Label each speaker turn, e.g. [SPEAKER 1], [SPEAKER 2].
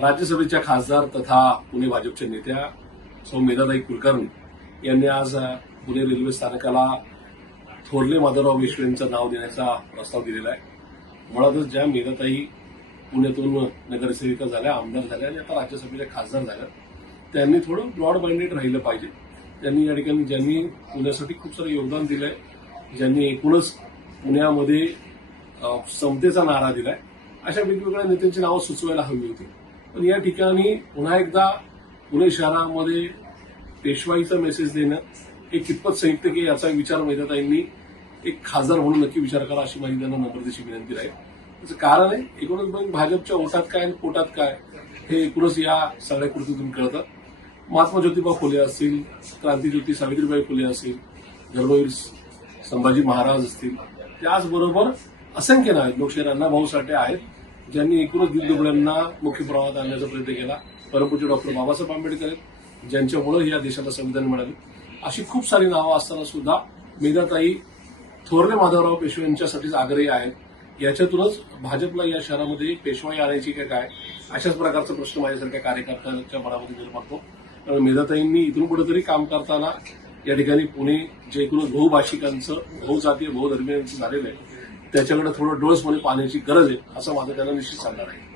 [SPEAKER 1] राज्यसभेच्या खासदार तथा पुणे भाजपच्या नेत्या सौ मेधाताई कुलकर्णी यांनी आज पुणे रेल्वे स्थानकाला थोरले माधवराव पेशवे यांचं नाव देण्याचा प्रस्ताव दिलेला आहे. मुळातच ज्या मेधाताई पुण्यातून नगरसेविका झाल्या आमदार झाल्या आणि आता राज्यसभेच्या खासदार झाल्या त्यांनी थोडं ब्रॉड माइंडेड राहिलं पाहिजे. त्यांनी या ठिकाणी ज्यांनी पुण्यासाठी खूप सारं योगदान दिलंय ज्यांनी एकूणच पुण्यामध्ये समतेचा नारा दिलाय अशा वेगवेगळ्या नेत्यांची नावं सुचवायला हवी होती. पण या ठिकाणी पुन्हा एकदा पुणे शहरामध्ये पेशवाईचा मेसेज देणं हे कितपत संयुक्त की याचा विचार मेधाताईंनी एक खासदार म्हणून नक्की विचार करा अशी माझी त्यांना नम्रतेची विनंती राहील त्याचं कारण आहे एकूणच मग भाजपच्या ओटात काय आणि पोटात काय हे एकूणच या सगळ्या कृतीतून कळतं. महात्मा ज्योतिबा फुले असतील क्रांतीज्योती सावित्रीबाई फुले असतील धर्मवीर संभाजी महाराज असतील त्याचबरोबर असंख्य नाव आहेत लोकशाहीर अण्णाभाऊ साठे आहेत. ज्यांनी एकूणच दिलदुबळ्यांना मुख्य प्रवाहात आणण्याचा प्रयत्न केला परमपूज्य डॉक्टर बाबासाहेब आंबेडकर आहेत ज्यांच्यामुळे या देशाला संविधान मिळाले. अशी खूप सारी नावं असताना सुद्धा मेधाताई थोरले माधवराव पेशवे यांच्यासाठीच आग्रही आहेत. याच्यातूनच भाजपला या शहरामध्ये पेशवाई आणायची काय काय अशाच प्रकारचा प्रश्न माझ्यासारख्या कार्यकर्त्यांच्या मनामध्ये निर्माण होतो. कारण मेधाताईंनी इथून कुठेतरी काम करताना या ठिकाणी पुणे जे एकूण बहुभाषिकांचं बहुजातीय बहुधर्मीयांचं झालेलं आहे. त्याच्याकडे थोडं डोळसपणे पाहण्याची गरज आहे असं माझं त्यांना निश्चित सांगणार आहे.